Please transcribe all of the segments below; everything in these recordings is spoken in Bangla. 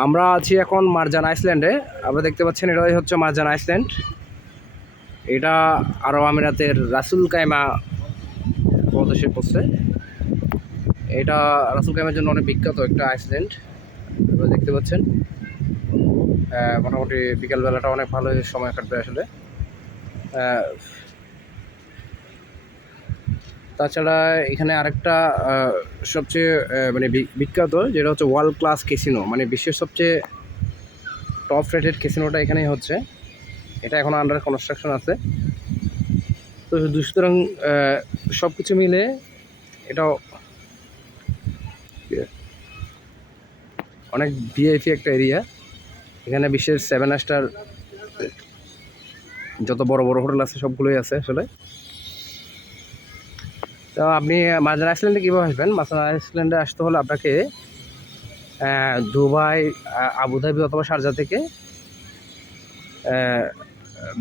আমরা আছি এখন মারজান আইসল্যান্ডে। আপনারা দেখতে পাচ্ছেন এটাই হচ্ছে মারজান আইসল্যান্ড। এটা আরব আমিরাতের রাসুল কায়মা প্রদেশে পড়ছে। এটা রাসুল কায়মার জন্য অনেক বিখ্যাত একটা আইসল্যান্ড। আপনারা দেখতে পাচ্ছেন মোটামুটি বিকালবেলাটা অনেক ভালো সময় কাটবে আসলে। তাছাড়া এখানে আরেকটা সবচেয়ে মানে বিখ্যাত যেটা হচ্ছে ওয়ার্ল্ড ক্লাস ক্যাসিনো, মানে বিশ্বের সবচেয়ে টপ রেটেড ক্যাসিনোটা এখানেই হচ্ছে। এটা এখন আন্ডার কনস্ট্রাকশন আছে। তো সুতরাং সব কিছু মিলে এটা অনেক ভিআইপি একটা এরিয়া। এখানে বিশ্বের 7 স্টার যত বড় বড় হোটেল আছে সবগুলোই আছে আসলে। তো আপনি মারজান আইসল্যান্ডে কীভাবে আসবেন? মারজান আইসল্যান্ডে আসতে হলে আপনাকে দুবাই, আবুধাবি অথবা শারজা থেকে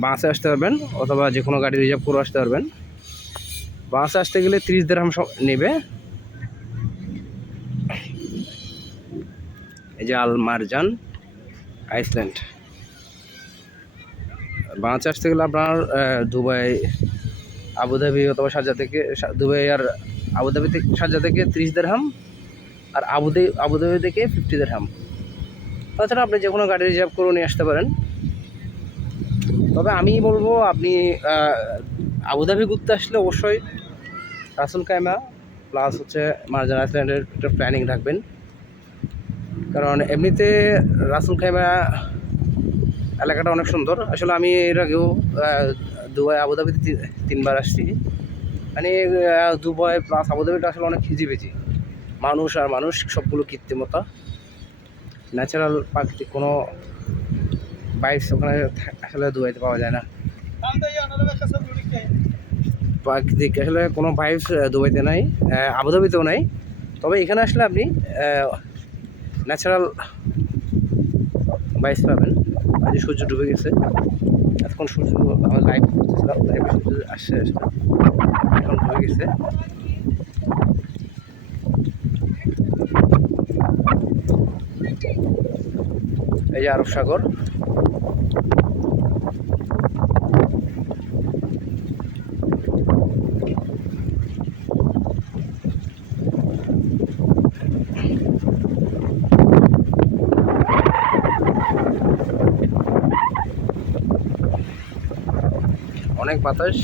বাসে আসতে পারবেন, অথবা যে কোনো গাড়ি রিজার্ভ করে আসতে পারবেন। বাসে আসতে গেলে 30 দিরহাম নেবে। এই যে আল মারজান আইসল্যান্ড। বাসে আসতে গেলে আপনার দুবাই, আবুধাবি অথবা শারজা থেকে, দুবাই আর আবুধাবি থেকে শারজা থেকে 30 দিরহাম, আর আবুধাবি থেকে 50 দিরহাম। তাছাড়া আপনি যে কোনো গাড়ি রিজার্ভ করে নিয়ে আসতে পারেন। তবে আমি বলবো আপনি আবুধাবি ঘুরতে আসলে অবশ্যই রাসুল কায়মা প্লাস হচ্ছে মারজান আইসল্যান্ডের একটা প্ল্যানিং রাখবেন। কারণ এমনিতে রাসুল কায়মা এলাকাটা অনেক সুন্দর। আসলে আমি এর আগেও দুবাই, আবুধাবিতে 3বার আসছি। মানে দুবাই প্লাস আবুধাবিটা আসলে অনেক খিজিবিজি, মানুষ আর মানুষ, সবগুলো কৃত্রিমতা। ন্যাচারাল প্রাকৃতিক কোনো বাইক ওখানে আসলে দুবাইতে পাওয়া যায় না। প্রাকৃতিক আসলে কোনো ভাইবস দুবাইতে নাই, আবুধাবিতেও নাই। তবে এখানে আসলে আপনি ন্যাচারাল ভাইবস পাবেন। আজ সূর্য ডুবে গেছে, এখন সূর্য আমার লাইভ করতেছিলাম, সূর্য আসছে, এখন ডুবে গেছে। এই যে আরব সাগর। অনেক বাতাস।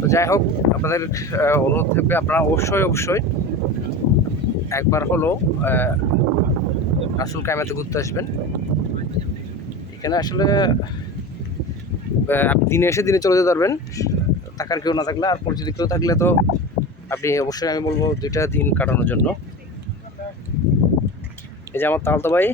তো যাই হোক, আপনাদের অনুরোধ থাকবে আপনারা অবশ্যই একবার হলো রাসুল কায়মাতে ঘুরতে আসবেন। এখানে আসলে আপনি দিনে এসে দিনে চলে যেতে পারবেন, থাকার কেউ না থাকলে। আর পরিচিত কেউ থাকলে তো আপনি অবশ্যই, আমি বলবো 2টা দিন কাটানোর জন্য। এই যে আমার তালতো ভাই,